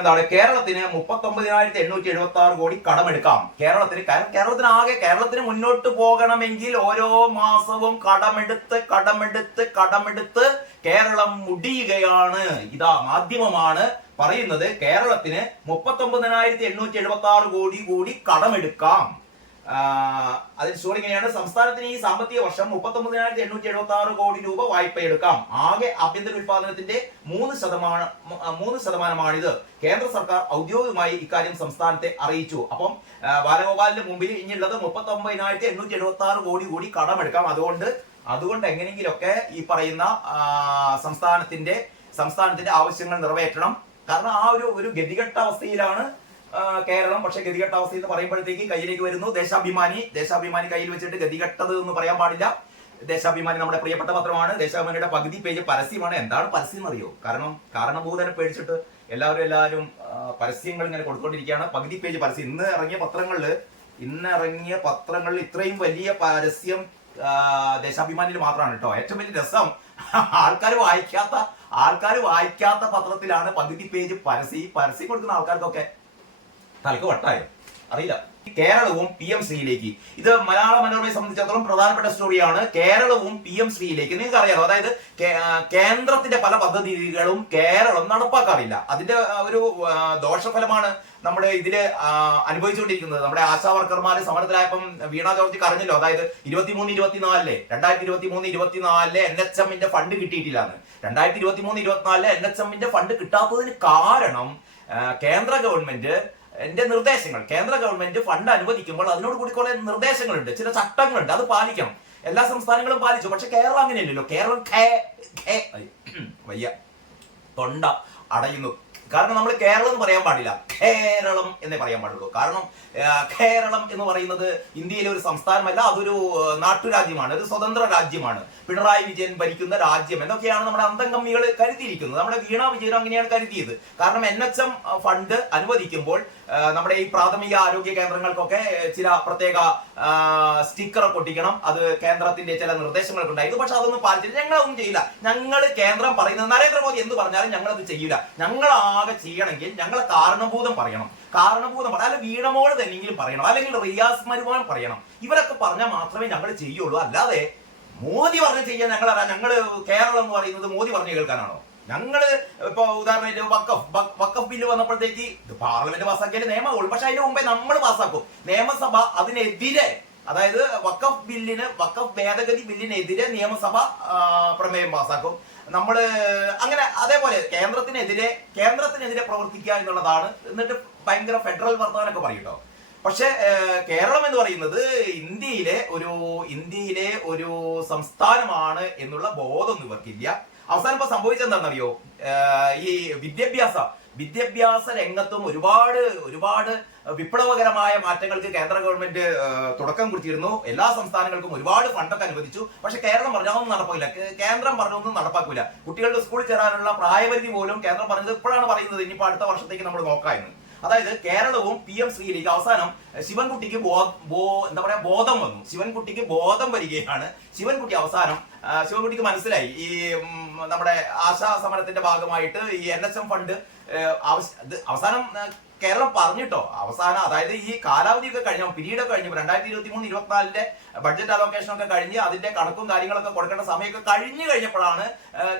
എന്താണ്? കേരളത്തിന് മുപ്പത്തൊമ്പതിനായിരത്തി എണ്ണൂറ്റി എഴുപത്തി ആറ് കോടി കടമെടുക്കാം. കേരളത്തിന് കാരണം കേരളത്തിന് ആകെ കേരളത്തിന് മുന്നോട്ട് പോകണമെങ്കിൽ ഓരോ മാസവും കടമെടുത്ത് കടമെടുത്ത് കടമെടുത്ത് കേരളം മുടിയുകയാണ്. ഇതാ മാധ്യമമാണ് പറയുന്നത് കേരളത്തിന് മുപ്പത്തൊമ്പതിനായിരത്തി എണ്ണൂറ്റി എഴുപത്തി ആറ് കോടി കൂടി കടമെടുക്കാം. അതിന് സ്റ്റോറി ഇങ്ങനെയാണ്. സംസ്ഥാനത്തിന് ഈ സാമ്പത്തിക വർഷം മുപ്പത്തൊമ്പതിനായിരത്തി എണ്ണൂറ്റി എഴുപത്തി ആറ് കോടി രൂപ വായ്പ എടുക്കാം ആകെ ആഭ്യന്തര ഉൽപാദനത്തിന്റെ മൂന്ന് ശതമാനം മൂന്ന് ശതമാനമാണിത്. കേന്ദ്ര സർക്കാർ ഔദ്യോഗികമായി ഇക്കാര്യം സംസ്ഥാനത്തെ അറിയിച്ചു. അപ്പം ബാലഗോപാലിന്റെ മുമ്പിൽ ഇനിയുള്ളത് മുപ്പത്തൊമ്പതിനായിരത്തി എണ്ണൂറ്റി എഴുപത്തി ആറ് കോടി കൂടി കടമെടുക്കാം. അതുകൊണ്ട് അതുകൊണ്ട് എങ്ങനെയെങ്കിലൊക്കെ ഈ പറയുന്ന സംസ്ഥാനത്തിന്റെ സംസ്ഥാനത്തിന്റെ ആവശ്യങ്ങൾ നിറവേറ്റണം. കാരണം ആ ഒരു ഒരു ഗതികെട്ട അവസ്ഥയിലാണ് കേരളം പക്ഷെ ഗതികെട്ട അവസ്ഥ എന്ന് പറയുമ്പോഴത്തേക്ക് കയ്യിലേക്ക് വരുന്നു. ദേശാഭിമാനി. ദേശാഭിമാനി കയ്യിൽ വെച്ചിട്ട് ഗതികെട്ടത് എന്ന് പറയാൻ പാടില്ല. ദേശാഭിമാനി നമ്മുടെ പ്രിയപ്പെട്ട പത്രമാണ്. ദേശാഭിമാനിയുടെ പകുതി പേജ് പരസ്യമാണ്. എന്താണ് പരസ്യം അറിയോ കാരണം കാരണഭൂതനെ പേടിച്ചിട്ട് എല്ലാവരും എല്ലാവരും പരസ്യങ്ങൾ ഇങ്ങനെ കൊടുത്തോണ്ടിരിക്കുകയാണ്. പകുതി പേജ് പരസ്യം. ഇന്ന് ഇറങ്ങിയ പത്രങ്ങളിൽ ഇന്ന് ഇറങ്ങിയ പത്രങ്ങളിൽ ഇത്രയും വലിയ പരസ്യം ദേശാഭിമാനിയിൽ മാത്രമാണ് കേട്ടോ. ഏറ്റവും വലിയ രസം ആൾക്കാർ വായിക്കാത്ത ആൾക്കാർ വായിക്കാത്ത പത്രത്തിലാണ് പകുതി പേജ് പരസ്യം. ഈ പരസ്യം കൊടുക്കുന്ന ആൾക്കാർക്കൊക്കെ തലക്ക് വട്ടായോ? അറിയില്ല. കേരളവും പി എം ശ്രീയിലേക്ക്. ഇത് മലയാള മനോരമയെ സംബന്ധിച്ചിടത്തോളം പ്രധാനപ്പെട്ട സ്റ്റോറിയാണ് കേരളവും പി എം ശ്രീയിലേക്ക്. നിങ്ങൾക്ക് അറിയാലോ അതായത് കേന്ദ്രത്തിന്റെ പല പദ്ധതികളും കേരളം നടപ്പാക്കാറില്ല. അതിന്റെ ഒരു ദോഷഫലമാണ് നമ്മുടെ ഇതിൽ അനുഭവിച്ചുകൊണ്ടിരിക്കുന്നത്. നമ്മുടെ ആശാ വർക്കർമാര് സമരത്തിലായപ്പം വീണ ജോർജ് കറിഞ്ഞല്ലോ അതായത് ഇരുപത്തിമൂന്ന് ഇരുപത്തിനാലിലെ രണ്ടായിരത്തി ഇരുപത്തി മൂന്ന് ഇരുപത്തിനാലിലെ എൻ എച്ച് എമ്മിന്റെ ഫണ്ട് കിട്ടിയിട്ടില്ല എന്ന് രണ്ടായിരത്തി ഇരുപത്തി മൂന്ന് ഇരുപത്തിനാലിലെ എൻ എച്ച് എമ്മിന്റെ ഫണ്ട് കിട്ടാത്തതിന് കാരണം കേന്ദ്ര ഗവൺമെന്റ് എന്റെ നിർദ്ദേശങ്ങൾ. കേന്ദ്ര ഗവൺമെന്റ് ഫണ്ട് അനുവദിക്കുമ്പോൾ അതിനോട് കൂടി കുറെ നിർദ്ദേശങ്ങളുണ്ട്. ചില ചട്ടങ്ങളുണ്ട്. അത് പാലിക്കണം. എല്ലാ സംസ്ഥാനങ്ങളും പാലിച്ചു. പക്ഷെ കേരളം അങ്ങനെയല്ലല്ലോ. കേരളം വയ്യ. തൊണ്ട അടയുന്നു. കാരണം നമ്മൾ കേരളം എന്ന് പറയാൻ പാടില്ല. കേരളം എന്നേ പറയാൻ പാടുള്ളൂ. കാരണം കേരളം എന്ന് പറയുന്നത് ഇന്ത്യയിലെ ഒരു സംസ്ഥാനമല്ല. അതൊരു നാട്ടുരാജ്യമാണ്. ഒരു സ്വതന്ത്ര രാജ്യമാണ്. പിണറായി വിജയൻ ഭരിക്കുന്ന രാജ്യം എന്നൊക്കെയാണ് നമ്മുടെ അന്തംഗമ്മികൾ കരുതിയിരിക്കുന്നത്. നമ്മുടെ വീണ വിജയൻ അങ്ങനെയാണ് കരുതിയത്. കാരണം എൻ എച്ച് എം ഫണ്ട് അനുവദിക്കുമ്പോൾ നമ്മുടെ ഈ പ്രാഥമിക ആരോഗ്യ കേന്ദ്രങ്ങൾക്കൊക്കെ ചില പ്രത്യേക സ്റ്റിക്കർ പൊട്ടിക്കണം അത് കേന്ദ്രത്തിന്റെ ചില നിർദ്ദേശങ്ങളൊക്കെ ഉണ്ടായിരുന്നു. പക്ഷെ അതൊന്നും പാലിച്ചില്ല. ഞങ്ങളൊന്നും ചെയ്യില്ല. ഞങ്ങൾ കേന്ദ്രം പറയുന്നത് നരേന്ദ്രമോദി എന്ത് പറഞ്ഞാലും ഞങ്ങൾ അത് ചെയ്യില്ല. ഞങ്ങൾ ആകെ ചെയ്യണമെങ്കിൽ ഞങ്ങൾ കാരണഭൂതം പറയണം. കാരണഭൂതം പറയണം അല്ലെങ്കിൽ വീണമോൾ തന്നെങ്കിലും പറയണം. അല്ലെങ്കിൽ റിയാസ് മരുമാൻ പറയണം. ഇവരൊക്കെ പറഞ്ഞാൽ മാത്രമേ ഞങ്ങൾ ചെയ്യുള്ളൂ. അല്ലാതെ മോദി പറഞ്ഞ് ചെയ്യാൻ ഞങ്ങൾ ഞങ്ങൾ കേരളം എന്ന് പറയുന്നത് മോദി പറഞ്ഞു കേൾക്കാനാണോ? ഞങ്ങൾ ഇപ്പൊ ഉദാഹരണമായിട്ട് വക്കഫ് വക്കഫ് ബില്ല് വന്നപ്പോഴത്തേക്ക് ഇത് പാർലമെന്റ് പാസ്സാക്കിയാലേ നിയമമുള്ളൂ. പക്ഷെ അതിന് മുമ്പേ നമ്മൾ പാസ്സാക്കും. നിയമസഭ അതിനെതിരെ അതായത് വക്കഫ് ബില്ലിന് വക്കഫ് ഭേദഗതി ബില്ലിനെതിരെ നിയമസഭ പ്രമേയം പാസ്സാക്കും. നമ്മൾ അങ്ങനെ അതേപോലെ കേന്ദ്രത്തിനെതിരെ കേന്ദ്രത്തിനെതിരെ പ്രവർത്തിക്കുക എന്നുള്ളതാണ്. എന്നിട്ട് ഭയങ്കര ഫെഡറൽ വർത്തമാനമൊക്കെ പറയും കേട്ടോ പക്ഷെ കേരളം എന്ന് പറയുന്നത് ഇന്ത്യയിലെ ഒരു ഇന്ത്യയിലെ ഒരു സംസ്ഥാനമാണ് എന്നുള്ള ബോധം ഇവർക്കില്ല. അവസാനം ഇപ്പൊ സംഭവിച്ചെന്താണെന്നറിയോ ഈ വിദ്യാഭ്യാസ വിദ്യാഭ്യാസ രംഗത്തും ഒരുപാട് ഒരുപാട് വിപ്ലവകരമായ മാറ്റങ്ങൾക്ക് കേന്ദ്ര ഗവൺമെന്റ് തുടക്കം കുറിച്ചിരുന്നു. എല്ലാ സംസ്ഥാനങ്ങൾക്കും ഒരുപാട് ഫണ്ടൊക്കെ അനുവദിച്ചു. പക്ഷെ കേരളം പറഞ്ഞു നടപ്പാക്കില്ല. കേന്ദ്രം പറഞ്ഞൊന്നും നടപ്പാക്കില്ല കുട്ടികളുടെ സ്കൂളിൽ ചേരാനുള്ള പ്രായപരിധി പോലും കേന്ദ്രം പറഞ്ഞത് ഇപ്പോഴാണ് പറയുന്നത്. ഇനിയിപ്പോ അടുത്ത വർഷത്തേക്ക് നമ്മൾ നോക്കാമെന്ന്. അതായത് കേരളവും പി എം ശ്രീയിലേക്ക് അവസാനം ശിവൻകുട്ടിക്ക് ബോ എന്താ പറയാ ബോധം വന്നു. ശിവൻകുട്ടിക്ക് ബോധം വരികയാണ്. ശിവൻകുട്ടി അവസാനം ശിവൻകുട്ടിക്ക് മനസ്സിലായി. ഈ നമ്മുടെ ആശാ സമരത്തിന്റെ ഭാഗമായിട്ട് ഈ എൻ എസ് എം ഫണ്ട് അവസാനം കേരളം പറഞ്ഞിട്ടോ? അവസാനം അതായത് ഈ കാലാവധി ഒക്കെ കഴിഞ്ഞ പിരീഡ് കഴിഞ്ഞു രണ്ടായിരത്തി ഇരുപത്തി മൂന്ന് ഇരുപത്തിനാലിന്റെ ബഡ്ജറ്റ് അലോക്കേഷൻ ഒക്കെ കഴിഞ്ഞ് അതിന്റെ കണക്കും കാര്യങ്ങളൊക്കെ കൊടുക്കേണ്ട സമയമൊക്കെ കഴിഞ്ഞു കഴിഞ്ഞപ്പോഴാണ്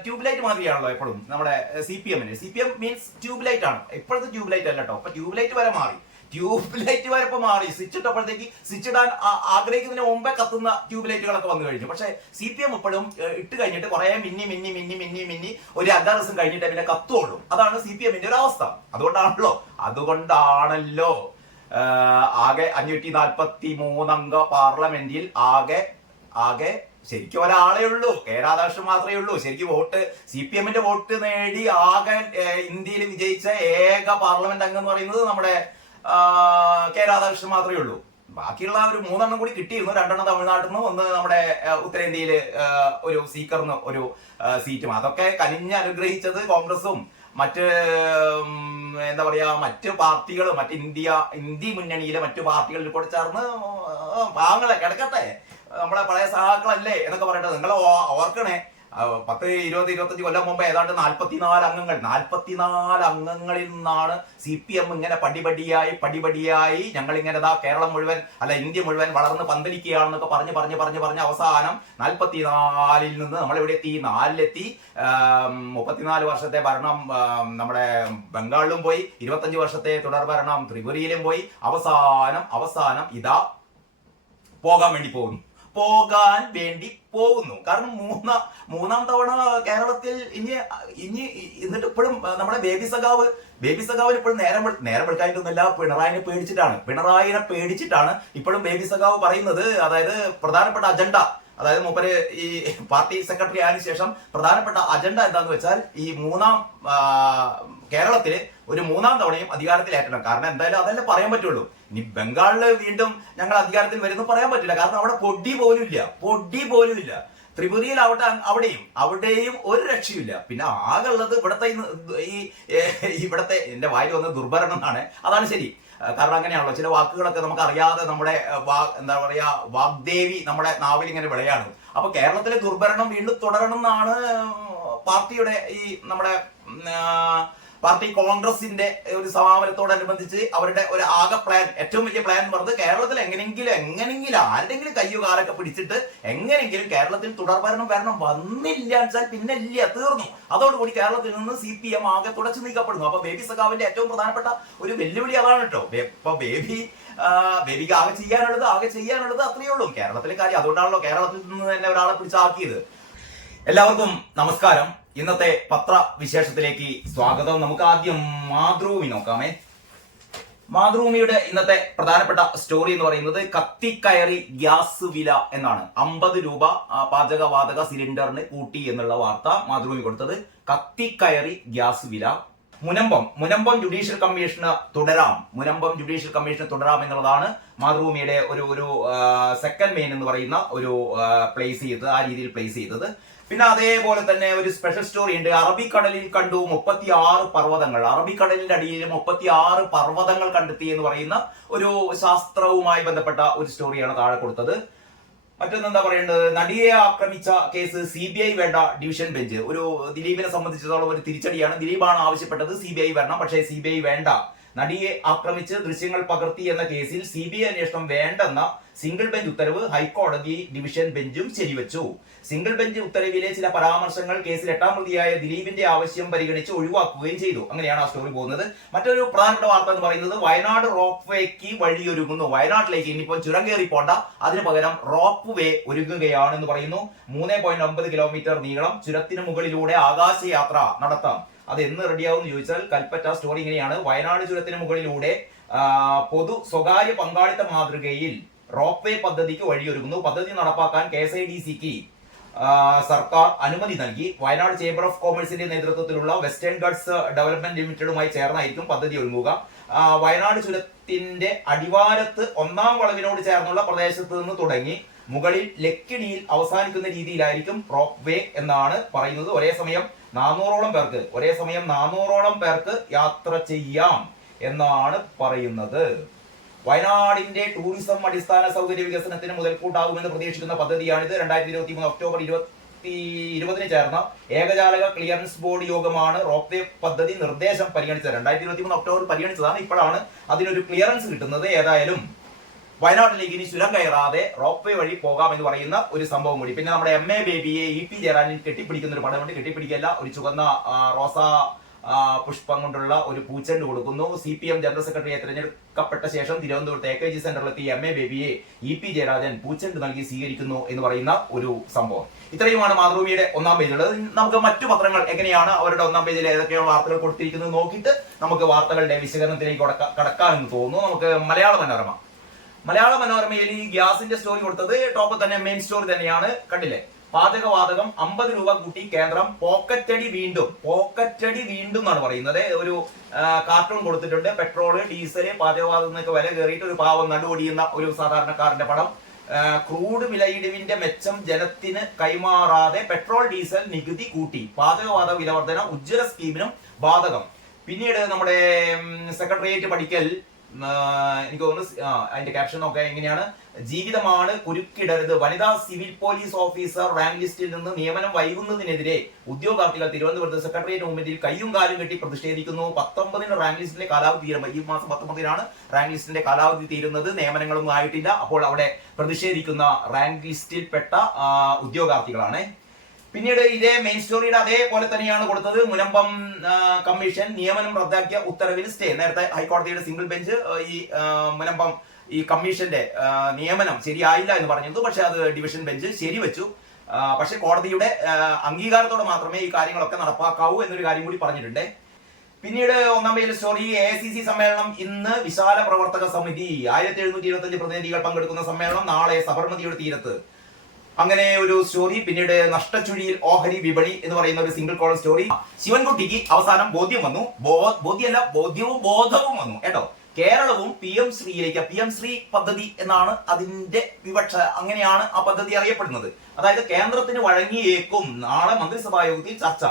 ട്യൂബ്ലൈറ്റ് മാതിരിയാണല്ലോ എപ്പോഴും നമ്മുടെ സി പി എമ്മിന് C P M means tubelight ആണ്. ഇപ്പോഴത്തെ ട്യൂബ്ലൈറ്റ് അല്ല കേട്ടോ അപ്പൊ ട്യൂബ്ലൈറ്റ് വരെ മാറി. ട്യൂബ് ലൈറ്റ് വരെ ഇപ്പൊ മാറി. സ്വിച്ച് ഇട്ടപ്പോഴത്തേക്ക് സ്വിച്ച് ഇടാൻ ആഗ്രഹിക്കുന്നതിന് മുമ്പേ കത്തുന്ന ട്യൂബ് ലൈറ്റുകളൊക്കെ വന്നു കഴിഞ്ഞു. പക്ഷേ സി പി എം ഇപ്പോഴും ഇട്ട് കഴിഞ്ഞിട്ട് കുറെ മിന്നി മിന്നി മിന്നി മിന്നി മിന്നി ഒരു അഞ്ചാറ് ദിവസം കഴിഞ്ഞിട്ട് പിന്നെ കത്തുള്ളൂ. അതാണ് സി പി എമ്മിന്റെ ഒരു അവസ്ഥ. അതുകൊണ്ടാണല്ലോ അതുകൊണ്ടാണല്ലോ ആകെ അഞ്ഞൂറ്റി നാൽപ്പത്തി മൂന്നംഗ പാർലമെന്റിൽ ആകെ ആകെ ശരിക്കും ഒരാളെ ഉള്ളൂ. കെ രാധാകൃഷ്ണൻ മാത്രമേ ഉള്ളൂ. ശരിക്കും വോട്ട് സി പി എമ്മിന്റെ വോട്ട് നേടി ആകെ ഇന്ത്യയിൽ വിജയിച്ച ഏക പാർലമെന്റ് അംഗം എന്ന് പറയുന്നത് നമ്മുടെ കെ രാധാകൃഷ്ണൻ മാത്രമേ ഉള്ളൂ. ബാക്കിയുള്ള ഒരു മൂന്നെണ്ണം കൂടി കിട്ടിയിരുന്നു. രണ്ടെണ്ണം തമിഴ്നാട്ടിൽ നിന്ന് ഒന്ന് നമ്മുടെ ഉത്തരേന്ത്യയിൽ ഒരു സ്പീക്കറിന് ഒരു സീറ്റും അതൊക്കെ കനിഞ്ഞ് അനുഗ്രഹിച്ചത് കോൺഗ്രസും മറ്റ് എന്താ പറയാ മറ്റ് പാർട്ടികൾ മറ്റ് ഇന്ത്യ ഇന്ത്യ മുന്നണിയിലെ മറ്റു പാർട്ടികളിൽ കൂടെ ചേർന്ന് പാങ്ങളെ കിടക്കട്ടെ. നമ്മളെ പഴയ സഹാക്കളല്ലേ എന്നൊക്കെ പറയട്ടെ. നിങ്ങൾ ഓർക്കണേ. പത്ത് ഇരുപത് ഇരുപത്തഞ്ച് കൊല്ലം മുമ്പ് ഏതാണ്ട് നാൽപ്പത്തിനാല് അംഗങ്ങൾ നാൽപ്പത്തിനാല് അംഗങ്ങളിൽ നിന്നാണ് സി പി എം ഇങ്ങനെ പടിപടിയായി പടിപടിയായി ഞങ്ങൾ ഇങ്ങനെ ദാ കേരളം മുഴുവൻ അല്ല ഇന്ത്യ മുഴുവൻ വളർന്ന് പന്തലിക്കുകയാണെന്നൊക്കെ പറഞ്ഞ് പറഞ്ഞ് പറഞ്ഞ് പറഞ്ഞ് അവസാനം നാൽപ്പത്തിനാലിൽ നിന്ന് നമ്മൾ എവിടെ എത്തി നാലിലെത്തി മുപ്പത്തിനാല് വർഷത്തെ ഭരണം നമ്മുടെ ബംഗാളിലും പോയി ഇരുപത്തഞ്ച് വർഷത്തെ തുടർ ഭരണം ത്രിപുരയിലും പോയി. അവസാനം അവസാനം ഇതാ പോകാൻ വേണ്ടി പോകുന്നു. പോകാൻ വേണ്ടി പോകുന്നു. കാരണം മൂന്നാം മൂന്നാം തവണ കേരളത്തിൽ ഇനി ഇനി എന്നിട്ട് ഇപ്പോഴും നമ്മുടെ ബേബി സഖാവ് ബേബി സഖാവിന് ഇപ്പോഴും നേരം നേരം വെളുക്കായിട്ടൊന്നുമില്ല പിണറായിനെ പേടിച്ചിട്ടാണ്. പിണറായിനെ പേടിച്ചിട്ടാണ് ഇപ്പോഴും ബേബി സഖാവ് പറയുന്നത്. അതായത് പ്രധാനപ്പെട്ട അജണ്ട അതായത് മൂപ്പര് ഈ പാർട്ടി സെക്രട്ടറി ആയതിനു ശേഷം പ്രധാനപ്പെട്ട അജണ്ട എന്താന്ന് വെച്ചാൽ ഈ മൂന്നാം കേരളത്തിൽ ഒരു മൂന്നാം തവണയും അധികാരത്തിലേറ്റണം. കാരണം എന്തായാലും അതല്ലേ പറയാൻ പറ്റുള്ളൂ. ഇനി ബംഗാളിൽ വീണ്ടും ഞങ്ങൾ അധികാരത്തിൽ വരുന്നു പറയാൻ പറ്റില്ല. കാരണം അവിടെ പൊടി പോലും ഇല്ല. പൊടി പോലും ഇല്ല. ത്രിപുരയിൽ അവിടെ അവിടെയും. അവിടെയും ഒരു രക്ഷയുമില്ല. പിന്നെ ആകെ ഉള്ളത് ഇവിടത്തെ ഈ ഇവിടത്തെ എന്റെ വായിൽ വന്ന ദുർഭരണം എന്നാണ്. അതാണ് ശരി. കാരണം അങ്ങനെയാണല്ലോ. ചില വാക്കുകളൊക്കെ നമുക്ക് അറിയാതെ നമ്മുടെ വാ എന്താ പറയാ വാഗ്ദേവി നമ്മുടെ നാവിൽ ഇങ്ങനെ വിളയാണ്. അപ്പൊ കേരളത്തിലെ ദുർഭരണം വീണ്ടും തുടരണം എന്നാണ് പാർട്ടിയുടെ ഈ നമ്മുടെ പാർട്ടി കോൺഗ്രസിന്റെ ഒരു സമാപനത്തോടനുബന്ധിച്ച് അവരുടെ ഒരു ആകെ പ്ലാൻ ഏറ്റവും വലിയ പ്ലാൻ എന്ന് പറഞ്ഞത് കേരളത്തിൽ എങ്ങനെയെങ്കിലും എങ്ങനെയെങ്കിലും ആരുടെങ്കിലും കയ്യോ കാലൊക്കെ പിടിച്ചിട്ട് എങ്ങനെയെങ്കിലും കേരളത്തിൽ തുടർഭരണം വരണം. വന്നില്ല വെച്ചാൽ പിന്നെ ഇല്ല തീർന്നു. അതോടുകൂടി കേരളത്തിൽ നിന്ന് സി പി എം ആകെ തുടച്ചു നീക്കപ്പെടുന്നു. അപ്പൊ ബേബി സഖാവിന്റെ ഏറ്റവും പ്രധാനപ്പെട്ട ഒരു വെല്ലുവിളി അതാണ് കേട്ടോ. ഇപ്പൊ ബേബി ബേബിക്ക് ആകെ ചെയ്യാനുള്ളത് ആകെ ചെയ്യാനുള്ളത് അത്രയേ ഉള്ളൂ. കേരളത്തിലെ കാര്യം അതുകൊണ്ടാണല്ലോ കേരളത്തിൽ നിന്ന് തന്നെ ഒരാളെ പിടിച്ചാക്കിയത്. എല്ലാവർക്കും നമസ്കാരം. ഇന്നത്തെ പത്ര വിശേഷത്തിലേക്ക് സ്വാഗതം. നമുക്ക് ആദ്യം മാതൃഭൂമി നോക്കാമേ. മാതൃഭൂമിയുടെ ഇന്നത്തെ പ്രധാനപ്പെട്ട സ്റ്റോറി എന്ന് പറയുന്നത് കത്തിക്കയറി ഗ്യാസ് വില എന്നാണ്. അമ്പത് രൂപ പാചകവാതക സിലിണ്ടറിന് കൂട്ടി എന്നുള്ള വാർത്ത മാതൃഭൂമി കൊടുത്തത്. കത്തിക്കയറി ഗ്യാസ് വില. മുനമ്പം മുനമ്പം ജുഡീഷ്യൽ കമ്മീഷന് തുടരാം. മുനമ്പം ജുഡീഷ്യൽ കമ്മീഷന് തുടരാം എന്നുള്ളതാണ് മാതൃഭൂമിയുടെ ഒരു ഒരു സെക്കൻഡ് മെയിൻ എന്ന് പറയുന്ന ഒരു പ്ലേസ് ചെയ്തത് ആ രീതിയിൽ പ്ലേസ് ചെയ്തത്. പിന്നെ അതേപോലെ തന്നെ ഒരു സ്പെഷ്യൽ സ്റ്റോറി ഉണ്ട്. അറബിക്കടലിൽ കണ്ടു മുപ്പത്തി ആറ് പർവതങ്ങൾ. അറബിക്കടലിന്റെ അടിയിൽ മുപ്പത്തി ആറ് പർവതങ്ങൾ കണ്ടെത്തി എന്ന് പറയുന്ന ഒരു ശാസ്ത്രവുമായി ബന്ധപ്പെട്ട ഒരു സ്റ്റോറിയാണ് താഴെ കൊടുത്തത്. മറ്റൊന്നെന്താ പറയേണ്ടത്? നടിയെ ആക്രമിച്ച കേസ് സി ബി ഐ വേണ്ട ഡിവിഷൻ ബെഞ്ച് ഒരു ദിലീപിനെ സംബന്ധിച്ചിടത്തോളം ഒരു തിരിച്ചടിയാണ്. ദിലീപാണ് ആവശ്യപ്പെട്ടത് സി ബി ഐ വരണം. പക്ഷേ സി ബി ഐ വേണ്ട. നടിയെ ആക്രമിച്ച് ദൃശ്യങ്ങൾ പകർത്തി എന്ന കേസിൽ സി ബി ഐ അന്വേഷണം വേണ്ടെന്ന സിംഗിൾ ബെഞ്ച് ഉത്തരവ് ഹൈക്കോടതി ഡിവിഷൻ ബെഞ്ചും ശരിവച്ചു. സിംഗിൾ ബെഞ്ച് ഉത്തരവിലെ ചില പരാമർശങ്ങൾ കേസിൽ എട്ടാം പ്രതിയായ ദിലീപിന്റെ ആവശ്യം പരിഗണിച്ച് ഒഴിവാക്കുകയും ചെയ്തു. അങ്ങനെയാണ് ആ സ്റ്റോറി പോകുന്നത്. മറ്റൊരു പ്രധാനപ്പെട്ട വാർത്ത എന്ന് പറയുന്നത് വയനാട് റോപ്പ് വേക്ക് വഴിയൊരുങ്ങുന്നു. വയനാട്ടിലേക്ക് ഇനിയിപ്പോൾ ചുരം കയറി പോണ്ട. അതിന് പകരം റോപ്പ് വേ ഒരുങ്ങുകയാണെന്ന് പറയുന്നു. മൂന്ന് കിലോമീറ്റർ നീളം ചുരത്തിന് മുകളിലൂടെ ആകാശയാത്ര നടത്താം. അത് എന്ന് റെഡിയാവും എന്ന് ചോദിച്ചാൽ കൽപ്പറ്റ സ്റ്റോറി ഇങ്ങനെയാണ്. വയനാട് ചുരത്തിന് മുകളിലൂടെ പൊതു സ്വകാര്യ പങ്കാളിത്ത മാതൃകയിൽ റോപ്പ് വേ പദ്ധതിക്ക് വഴിയൊരുങ്ങുന്നു. പദ്ധതി നടപ്പാക്കാൻ കെ എസ് ഐ ഡി സിക്ക് സർക്കാർ അനുമതി നൽകി. വയനാട് ചേംബർ ഓഫ് കോമേഴ്സിന്റെ നേതൃത്വത്തിലുള്ള വെസ്റ്റേൺ ഗഡ്സ് ഡെവലപ്മെന്റ് ലിമിറ്റഡുമായി ചേർന്നായിരിക്കും പദ്ധതി ഒരുങ്ങുക. വയനാട് ചുരത്തിന്റെ അടിവാരത്ത് ഒന്നാം വളവിനോട് ചേർന്നുള്ള പ്രദേശത്ത് നിന്ന് തുടങ്ങി മുകളിൽ ലക്കിടിയിൽ അവസാനിക്കുന്ന രീതിയിലായിരിക്കും റോപ്പ് വേ എന്നാണ് പറയുന്നത്. ഒരേ സമയം നാനൂറോളം പേർക്ക് ഒരേ സമയം നാനൂറോളം പേർക്ക് യാത്ര ചെയ്യാം എന്നാണ് പറയുന്നത്. വയനാടിന്റെ ടൂറിസം അടിസ്ഥാന സൗകര്യ വികസനത്തിന് മുതൽക്കൂട്ടാകുമെന്ന് പ്രതീക്ഷിക്കുന്ന പദ്ധതിയാണിത്. രണ്ടായിരത്തി ഇരുപത്തി മൂന്ന് ഒക്ടോബർ ഇരുപത്തി ഇരുപതിന് ചേർന്ന ഏകജാലക ക്ലിയറൻസ് ബോർഡ് യോഗമാണ് റോപ്പ് വേ പദ്ധതി നിർദ്ദേശം പരിഗണിച്ചത്. രണ്ടായിരത്തി ഇരുപത്തി മൂന്ന് ഒക്ടോബർ പരിഗണിച്ചതാണ്. ഇപ്പോഴാണ് അതിനൊരു ക്ലിയറൻസ് കിട്ടുന്നത്. ഏതായാലും വയനാട്ടിലേക്ക് ഇനി ചുരം കയറാതെ റോപ്പ് വേ വഴി പോകാം എന്ന് പറയുന്ന ഒരു സംഭവം കൂടി. പിന്നെ നമ്മുടെ എം എ ബേബിയെ ഇ പി ജയറാനിൽ കെട്ടിപ്പിടിക്കുന്ന ഒരു പടമുണ്ട് കെട്ടിപ്പിടിക്കല്ല ഒരു ചുവന്ന റോസാ പുഷ്പം കൊണ്ടുള്ള ഒരു പൂച്ചെണ്ട് കൊടുക്കുന്നു. സി പി എം ജനറൽ സെക്രട്ടറിയെ തിരഞ്ഞെടുക്കപ്പെട്ട ശേഷം തിരുവനന്തപുരത്ത് എ കെ ജി സെന്ററിലെത്തി എം എ ബേബിയെ ഇ പി ജയരാജൻ പൂച്ചെണ്ട് നൽകി സ്വീകരിക്കുന്നു എന്ന് പറയുന്ന ഒരു സംഭവം. ഇത്രയുമാണ് മാതൃഭൂമിയുടെ ഒന്നാം പേജിലുള്ളത് നമുക്ക് മറ്റു പത്രങ്ങൾ എങ്ങനെയാണ് അവരുടെ ഒന്നാം പേജിൽ ഏതൊക്കെയാണ് വാർത്തകൾ കൊടുത്തിരിക്കുന്നത് നോക്കിയിട്ട് നമുക്ക് വാർത്തകളുടെ വിശകലനത്തിലേക്ക് കടക്ക- കടക്കാമെന്ന് തോന്നുന്നു. നമുക്ക് മലയാള മനോരമ മലയാള മനോരമയിൽ ഈ ഗ്യാസിന്റെ സ്റ്റോറി കൊടുത്തത് ടോപ്പ് തന്നെ മെയിൻ സ്റ്റോറി തന്നെയാണ്. കണ്ടില്ലേ? പാചകവാതകം അമ്പത് രൂപ കൂട്ടി കേന്ദ്രം പോക്കറ്റടി വീണ്ടും പോക്കറ്റടി വീണ്ടും എന്നാണ് പറയുന്നത്. ഒരു കാർട്ടൂൺ കൊടുത്തിട്ടുണ്ട്. പെട്രോൾ ഡീസൽ പാചകവാതകങ്ങൾക്ക് വില കയറിയിട്ട് ഒരു പാവം നടുവൊടിയുന്ന ഒരു സാധാരണക്കാരന്റെ പടം. ക്രൂഡ് വിലയിടിവിന്റെ മെച്ചം ജനത്തിന് കൈമാറാതെ പെട്രോൾ ഡീസൽ നികുതി കൂട്ടി. പാചകവാതക വിലവർദ്ധന ഉജ്ജ്വല സ്കീമിനും ബാധകം. പിന്നീട് നമ്മുടെ സെക്രട്ടേറിയറ്റ് പഠിക്കൽ. എനിക്ക് തോന്നുന്നു അതിന്റെ ക്യാപ്ഷൻ നോക്കാൻ എങ്ങനെയാണ്? ജീവിതമാണ് കുരുക്കിടരുത്. വനിതാ സിവിൽ പോലീസ് ഓഫീസർ റാങ്ക് ലിസ്റ്റിൽ നിന്ന് നിയമനം വൈകുന്നതിനെതിരെ ഉദ്യോഗാർത്ഥികൾ തിരുവനന്തപുരത്ത് സെക്രട്ടേറിയറ്റ് മുമ്പിൽ കയ്യും കാലും കെട്ടി പ്രതിഷേധിക്കുന്നു. പത്തൊമ്പതിന് റാങ്ക് ലിസ്റ്റിന്റെ കാലാവധി തീരുമ്പോൾ ഈ മാസം പത്തൊമ്പതിനാണ് റാങ്ക് ലിസ്റ്റിന്റെ കാലാവധി തീരുന്നത്. നിയമനങ്ങളൊന്നും ആയിട്ടില്ല. അപ്പോൾ അവിടെ പ്രതിഷേധിക്കുന്ന റാങ്ക് ലിസ്റ്റിൽപ്പെട്ട ഉദ്യോഗാർത്ഥികളാണ്. പിന്നീട് ഇതേ മെയിൻ സ്റ്റോറിയുടെ അതേപോലെ തന്നെയാണ് കൊടുത്തത്. മുനമ്പം കമ്മീഷൻ നിയമനം റദ്ദാക്കിയ ഉത്തരവിൽ സ്റ്റേ നേരത്തെ ഹൈക്കോടതിയുടെ സിംഗിൾ ബെഞ്ച് ഈ മുനമ്പം ഈ കമ്മീഷന്റെ നിയമനം ശരിയായില്ല എന്ന് പറഞ്ഞിരുന്നു. പക്ഷെ അത് ഡിവിഷൻ ബെഞ്ച് ശരിവെച്ചു. പക്ഷെ കോടതിയുടെ അംഗീകാരത്തോടെ മാത്രമേ ഈ കാര്യങ്ങളൊക്കെ നടപ്പാക്കാവൂ എന്നൊരു കാര്യം കൂടി പറഞ്ഞിട്ടുണ്ട്. പിന്നീട് ഒന്നാം പേര് സ്റ്റോറി എ സി സി സമ്മേളനം ഇന്ന് വിശാല പ്രവർത്തക സമിതി ആയിരത്തി എഴുന്നൂറ്റി ഇരുപത്തി അഞ്ച് പ്രതിനിധികൾ പങ്കെടുക്കുന്ന സമ്മേളനം നാളെ സബർമതിയുടെ തീരത്ത്. അങ്ങനെ ഒരു സ്റ്റോറി പിന്നീട് നഷ്ടച്ചുഴിയിൽ ഓഹരി വിപണി എന്ന് പറയുന്ന ഒരു സിംഗിൾ കോളം സ്റ്റോറി ശിവൻകുട്ടിക്ക് അവസാനം ബോധ്യം വന്നു. ബോധ്യമല്ല ബോധ്യവും ബോധവും വന്നു. കേട്ടോ? കേരളവും പി എം ശ്രീയിലേക്ക് പി എം ശ്രീ പദ്ധതി എന്നാണ് അതിന്റെ വിവക്ഷ. അങ്ങനെയാണ് ആ പദ്ധതി അറിയപ്പെടുന്നത്. അതായത് കേന്ദ്രത്തിന് വഴങ്ങിയേക്കും. നാളെ മന്ത്രിസഭാ യോഗത്തിൽ ചർച്ച.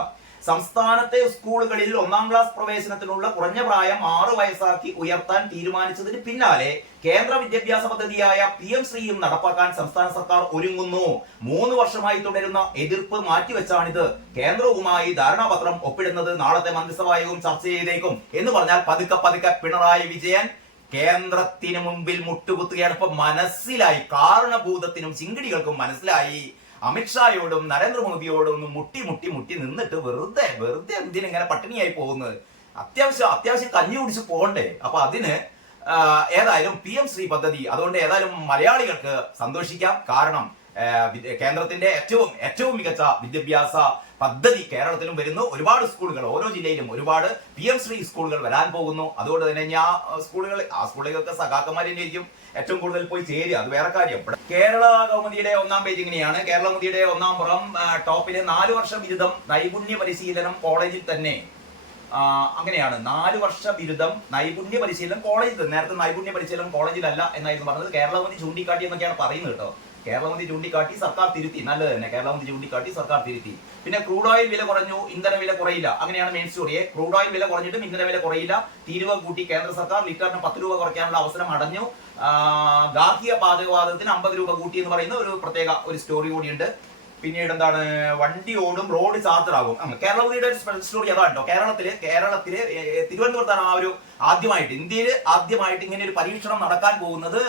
സംസ്ഥാനത്തെ സ്കൂളുകളിൽ ഒന്നാം ക്ലാസ് പ്രവേശനത്തിനുള്ള കുറഞ്ഞ പ്രായം ആറു വയസ്സാക്കി ഉയർത്താൻ തീരുമാനിച്ചതിന് പിന്നാലെ കേന്ദ്ര വിദ്യാഭ്യാസ പദ്ധതിയായ പി എം ശ്രീയും നടപ്പാക്കാൻ സംസ്ഥാന സർക്കാർ ഒരുങ്ങുന്നു. മൂന്ന് വർഷമായി തുടരുന്ന എതിർപ്പ് മാറ്റിവെച്ചാണിത്. കേന്ദ്രവുമായി ധാരണാപത്രം ഒപ്പിടുന്നത് നാളത്തെ മന്ത്രിസഭാ യോഗം ചർച്ച ചെയ്തേക്കും. എന്ന് പറഞ്ഞാൽ പതുക്കെ പതുക്കെ പിണറായി വിജയൻ കേന്ദ്രത്തിന് മുമ്പിൽ മുട്ടുകുത്തുകയാണ്. ഇപ്പൊ മനസ്സിലായി കാരണഭൂതത്തിനും ചിങ്കിടികൾക്കും മനസ്സിലായി. അമിത്ഷായോടും നരേന്ദ്രമോദിയോടും ഒന്ന് മുട്ടി മുട്ടി മുട്ടി നിന്നിട്ട് വെറുതെ വെറുതെ എന്തിനിങ്ങനെ പട്ടിണിയായി പോകുന്നത്? അത്യാവശ്യം അത്യാവശ്യം കഞ്ഞി കുടിച്ച് പോകണ്ടേ? അപ്പൊ അതിന് ഏതായാലും പി എം ശ്രീ പദ്ധതി അതുകൊണ്ട് ഏതായാലും മലയാളികൾക്ക് സന്തോഷിക്കാം. കാരണം കേന്ദ്രത്തിന്റെ ഏറ്റവും ഏറ്റവും മികച്ച വിദ്യാഭ്യാസ പദ്ധതി കേരളത്തിലും വരുന്നു. ഒരുപാട് സ്കൂളുകൾ ഓരോ ജില്ലയിലും ഒരുപാട് പി എം ശ്രീ സ്കൂളുകൾ വരാൻ പോകുന്നു. അതുകൊണ്ട് തന്നെ ആ സ്കൂളുകൾ ആ സ്കൂളുകൾക്ക് ആയിരിക്കും ഏറ്റവും കൂടുതൽ പോയി ചേരുക. അത് വേറെ കാര്യം. കേരള കൗമുദിയുടെ ഒന്നാം പേജ് ഇങ്ങനെയാണ്. കേരള കൗമുദിയുടെ ഒന്നാം പുറം ടോപ്പിലെ നാല് വർഷ ബിരുദം നൈപുണ്യ പരിശീലനം കോളേജിൽ തന്നെ. അങ്ങനെയാണ്. നാല് വർഷ ബിരുദം നൈപുണ്യ പരിശീലനം കോളേജിൽ. നേരത്തെ നൈപുണ്യ പരിശീലനം കോളേജിലല്ല എന്നായിരുന്നു പറഞ്ഞത്. കേരളമന്ത്രി ചൂണ്ടിക്കാട്ടി എന്നൊക്കെയാണ് പറയുന്നത് കേട്ടോ. കേരളമന്ത്രി ചൂണ്ടിക്കാട്ടി സർക്കാർ തിരുത്തി. നല്ലത് തന്നെ. കേരളമന്ത്രി ചൂണ്ടിക്കാട്ടി സർക്കാർ തിരുത്തി. പിന്നെ ക്രൂഡ് ഓയിൽ വില കുറഞ്ഞു ഇന്ധന വില കുറയില്ല. അങ്ങനെയാണ് മെയിൻ സ്റ്റോറിയെ ക്രൂഡ് ഓയിൽ വില കുറഞ്ഞിട്ടും ഇന്ധന വില കുറയില്ല. തീരുവ കൂട്ടി കേന്ദ്ര സർക്കാർ ലിറ്ററിന് പത്ത് രൂപ കുറയ്ക്കാനുള്ള അവസരം അടഞ്ഞു. ഗാർഹിക പാചകവാദത്തിന് അമ്പത് രൂപ കൂട്ടി എന്ന് പറയുന്ന ഒരു പ്രത്യേക ഒരു സ്റ്റോറി കൂടിയുണ്ട്. പിന്നീട് എന്താണ് വണ്ടി ഓടും റോഡ് ചാർജറാകും കേരള കേരളത്തിലെ ഒരു സ്പെഷ്യൽ സ്റ്റോറി അതാണ് കേട്ടോ കേരളത്തിൽ കേരളത്തിൽ തിരുവനന്തപുരത്താണ് ആ ഒരു ആദ്യമായിട്ട്. ഇന്ത്യയിൽ ആദ്യമായിട്ട് ഇങ്ങനെ ഒരു പരീക്ഷണം നടക്കാൻ പോകുന്നത്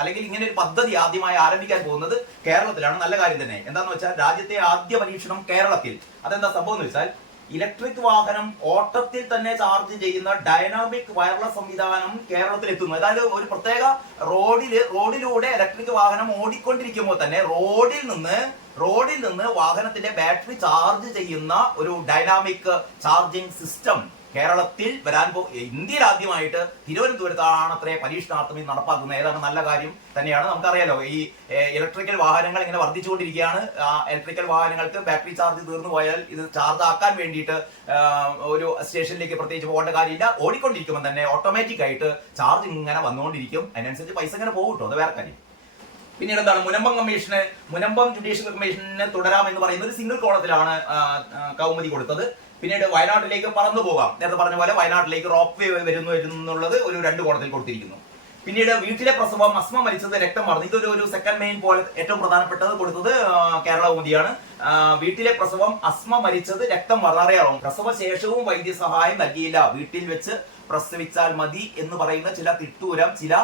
അല്ലെങ്കിൽ ഇങ്ങനെ ഒരു പദ്ധതി ആദ്യമായി ആരംഭിക്കാൻ പോകുന്നത് കേരളത്തിലാണ്. നല്ല കാര്യം തന്നെ. എന്താന്ന് വെച്ചാൽ രാജ്യത്തെ ആദ്യ പരീക്ഷണം കേരളത്തിൽ. അതെന്താ സംഭവം എന്ന് വെച്ചാൽ ഇലക്ട്രിക് വാഹനം ഓട്ടത്തിൽ തന്നെ ചാർജ് ചെയ്യുന്ന ഡൈനാമിക് വയർലെസ് സംവിധാനം കേരളത്തിൽ എത്തുന്നു അതായത് ഒരു പ്രത്യേക റോഡിൽ റോഡിലൂടെ ഇലക്ട്രിക് വാഹനം ഓടിക്കൊണ്ടിരിക്കുമ്പോൾ തന്നെ റോഡിൽ നിന്ന് റോഡിൽ നിന്ന് വാഹനത്തിന്റെ ബാറ്ററി ചാർജ് ചെയ്യുന്ന ഒരു ഡൈനാമിക് ചാർജിംഗ് സിസ്റ്റം കേരളത്തിൽ വരാൻ പോ ഇന്ത്യയിൽ ആദ്യമായിട്ട് തിരുവനന്തപുരത്താണ് അത്രേ പരീക്ഷണാർത്ഥം ഇത് നടപ്പാക്കുന്നത്. ഏതാണ് നല്ല കാര്യം തന്നെയാണ് നമുക്കറിയാലോ. ഈ ഇലക്ട്രിക്കൽ വാഹനങ്ങൾ ഇങ്ങനെ വർദ്ധിച്ചുകൊണ്ടിരിക്കുകയാണ്. ഇലക്ട്രിക്കൽ വാഹനങ്ങൾക്ക് ബാറ്ററി ചാർജ് തീർന്നു പോയാൽ ഇത് ചാർജ് ആക്കാൻ വേണ്ടിയിട്ട് ആ, ഒരു സ്റ്റേഷനിലേക്ക് പ്രത്യേകിച്ച് പോകേണ്ട കാര്യമില്ല. ഓടിക്കൊണ്ടിരിക്കുമ്പോൾ തന്നെ ഓട്ടോമാറ്റിക് ആയിട്ട് ചാർജ് ഇങ്ങനെ വന്നുകൊണ്ടിരിക്കും. അതിനനുസരിച്ച് പൈസ ഇങ്ങനെ പോകും കേട്ടോ. അത് വേറെ കാര്യം. പിന്നീട് എന്താണ്? മുനമ്പം കമ്മീഷന് മുനമ്പം ജുഡീഷ്യൽ കമ്മീഷന് തുടരാം എന്ന് പറയുന്ന ഒരു സിംഗിൾ കോളത്തിലാണ് ആ, ആ, കൗമുദി കൊടുത്തത്. പിന്നീട് വയനാട്ടിലേക്ക് പറന്നു പോകാം. നേരത്തെ പറഞ്ഞ പോലെ വയനാട്ടിലേക്ക് റോപ്പ് വേ വരുന്നു എന്നുള്ളത് ഒരു രണ്ട് കോളത്തിൽ കൊടുത്തിരിക്കുന്നു. പിന്നീട് വീട്ടിലെ പ്രസവം അസ്മ മരിച്ചത് രക്തം മറന്നു. ഇതൊരു ഒരു സെക്കൻഡ് മെയിൻ പോലെ ഏറ്റവും പ്രധാനപ്പെട്ടത് കൊടുത്തത് കേരള ഊതിയാണ്. വീട്ടിലെ പ്രസവം അസ്മ മരിച്ചത് രക്തം മാറുന്നു. പ്രസവശേഷവും പ്രസവ ശേഷവും വൈദ്യസഹായം നൽകിയില്ല. വീട്ടിൽ വെച്ച് പ്രസവിച്ചാൽ മതി എന്ന് പറയുന്ന ചില തിട്ടൂരം ചില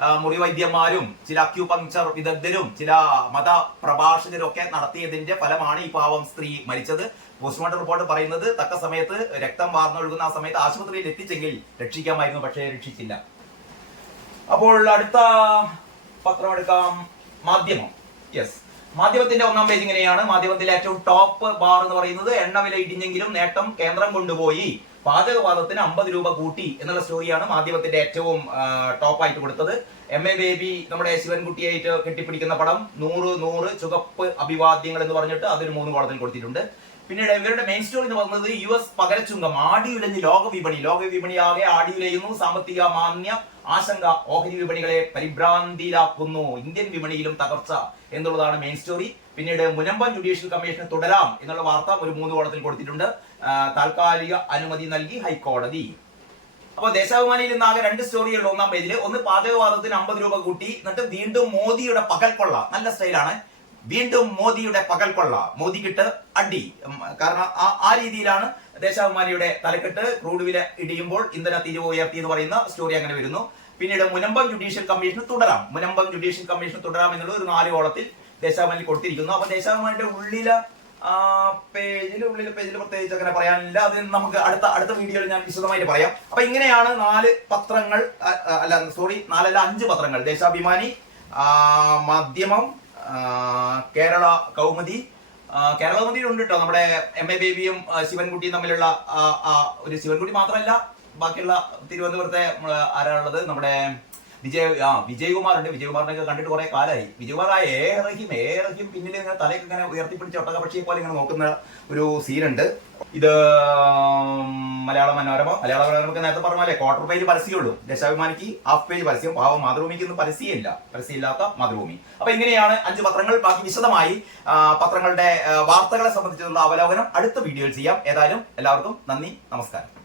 ആ, മുറിവൈദ്യന്മാരും ചില അക്യൂപങ്ക്ചർ വിദഗ്ധരും ചില മത പ്രഭാഷകരും ഒക്കെ നടത്തിയതിന്റെ ഫലമാണ് ഈ പാവം സ്ത്രീ മരിച്ചത്. പോസ്റ്റ്മോർട്ടം റിപ്പോർട്ട് പറയുന്നത് തക്ക സമയത്ത് രക്തം വാർന്നൊഴുകുന്ന ആ സമയത്ത് ആശുപത്രിയിൽ എത്തിച്ചെങ്കിൽ രക്ഷിക്കാമായിരുന്നു പക്ഷേ രക്ഷിച്ചില്ല. അപ്പോൾ അടുത്ത പത്രം എടുക്കാം. മാധ്യമം. യെസ് മാധ്യമത്തിന്റെ ഒന്നാം പേജ് ഇങ്ങനെയാണ്. മാധ്യമത്തിലെ ഏറ്റവും ടോപ്പ് ബാർ എന്ന് പറയുന്നത് എണ്ണവില ഇടിഞ്ഞെങ്കിലും നേട്ടം കേന്ദ്രം കൊണ്ടുപോയി. പാചകവാദത്തിന് അമ്പത് രൂപ കൂട്ടി എന്നുള്ള സ്റ്റോറിയാണ് മാധ്യമത്തിന്റെ ഏറ്റവും ടോപ്പായിട്ട് കൊടുത്തത്. എം എ ബേബി നമ്മുടെ ശിവൻകുട്ടിയായിട്ട് കെട്ടിപ്പിടിക്കുന്ന പടം നൂറ് നൂറ് ചുവപ്പ് അഭിവാദ്യങ്ങൾ എന്ന് പറഞ്ഞിട്ട് അതൊരു മൂന്ന് കോളത്തിൽ കൊടുത്തിട്ടുണ്ട്. പിന്നീട് ഇവരുടെ മെയിൻ സ്റ്റോറി എന്ന് പറയുന്നത് യു എസ് പകരച്ചുങ്കം ആടിയുലഞ്ഞ് ലോക വിപണി ലോക വിപണി ആകെ ആടിയുലയുന്നു സാമ്പത്തിക മാന്യ ആശങ്ക ഓഹരി വിപണികളെ പരിഭ്രാന്തിയിലാക്കുന്നു. ഇന്ത്യൻ വിപണിയിലും തകർച്ച എന്നുള്ളതാണ് മെയിൻ സ്റ്റോറി പിന്നീട് മുനമ്പം ജുഡീഷ്യൽ കമ്മീഷന് തുടരാം എന്നുള്ള വാർത്ത ഒരു മൂന്ന് കോളത്തിൽ കൊടുത്തിട്ടുണ്ട്. താൽക്കാലിക അനുമതി നൽകി ഹൈക്കോടതി. അപ്പോൾ ദേശാഭിമാനിയിൽ ഇന്ന് ആകെ രണ്ട് സ്റ്റോറികളുള്ള ഒന്നാം പേജിൽ ഒന്ന് പാചകവാദത്തിന് അമ്പത് രൂപ കൂട്ടി എന്നിട്ട് വീണ്ടും മോദിയുടെ പകൽ കൊള്ള. നല്ല സ്റ്റൈലാണ്. വീണ്ടും മോദിയുടെ പകൽ കൊള്ള. മോദിക്കിട്ട് അടി. കാരണം ആ- ആ രീതിയിലാണ് ദേശാഭിമാനിയുടെ തലക്കെട്ട് ക്രൂഡ് വില ഇടിയുമ്പോൾ ഇന്ധന തീരുവ ഉയർത്തി എന്ന് പറയുന്ന സ്റ്റോറി അങ്ങനെ വരുന്നു. പിന്നീട് മുനമ്പം ജുഡീഷ്യൽ കമ്മീഷന് തുടരാം. മുനമ്പം ജുഡീഷ്യൽ കമ്മീഷന് തുടരാം എന്നുള്ള ഒരു നാല് കോളത്തിൽ ദേശാഭിമാനി കൊടുത്തിരിക്കുന്നു. അപ്പൊ ദേശാഭിമാനിന്റെ ഉള്ളിലെ പേജിൽ ഉള്ളിൽ പേജിൽ പ്രത്യേകിച്ച് അങ്ങനെ പറയാനില്ല. അത് നമുക്ക് അടുത്ത അടുത്ത വീഡിയോയിൽ ഞാൻ വിശദമായിട്ട് പറയാം. അപ്പൊ ഇങ്ങനെയാണ് നാല് പത്രങ്ങൾ അല്ല സോറി നാലല്ല അഞ്ച് പത്രങ്ങൾ. ദേശാഭിമാനി മാധ്യമം കേരള കൗമുദി. ആ, കേരള കൗമുദി ഉണ്ട് കേട്ടോ നമ്മുടെ എം എ ബേബിയും ശിവൻകുട്ടിയും തമ്മിലുള്ള ഒരു ശിവൻകുട്ടി മാത്രമല്ല ബാക്കിയുള്ള തിരുവനന്തപുരത്തെ ആരാളുള്ളത് നമ്മുടെ വിജയ് ആ വിജയകുമാർ ഉണ്ട് വിജയകുമാറിനൊക്കെ കണ്ടിട്ട് കുറെ കാലമായി വിജയകുമാർ ആ ഏറെയും ഏറെയും പിന്നിൽ ഇങ്ങനെ തലയൊക്കെ ഇങ്ങനെ ഉയർത്തിപ്പിടിച്ച് ഒട്ടകപക്ഷിയെ പോലെ ഇങ്ങനെ നോക്കുന്ന ഒരു സീനുണ്ട്. ഇത് മലയാള മനോരമ. മലയാള മനോരമക്ക് നേരത്തെ പറഞ്ഞ ക്വാർട്ടർ പേജ് പരസ്യമുള്ളൂ ദശാഭിമാനിക്ക് ഹാഫ് പേജ് പരസ്യം. പാവം മാതൃഭൂമിക്ക് ഒന്നും പരസ്യമില്ല. പരസ്യമില്ലാത്ത മാതൃഭൂമി. അപ്പൊ ഇങ്ങനെയാണ് അഞ്ച് പത്രങ്ങൾ. ബാക്കി വിശദമായി പത്രങ്ങളുടെ വാർത്തകളെ സംബന്ധിച്ചുള്ള അവലോകനം അടുത്ത വീഡിയോയിൽ ചെയ്യാം. ഏതായാലും എല്ലാവർക്കും നന്ദി. നമസ്കാരം.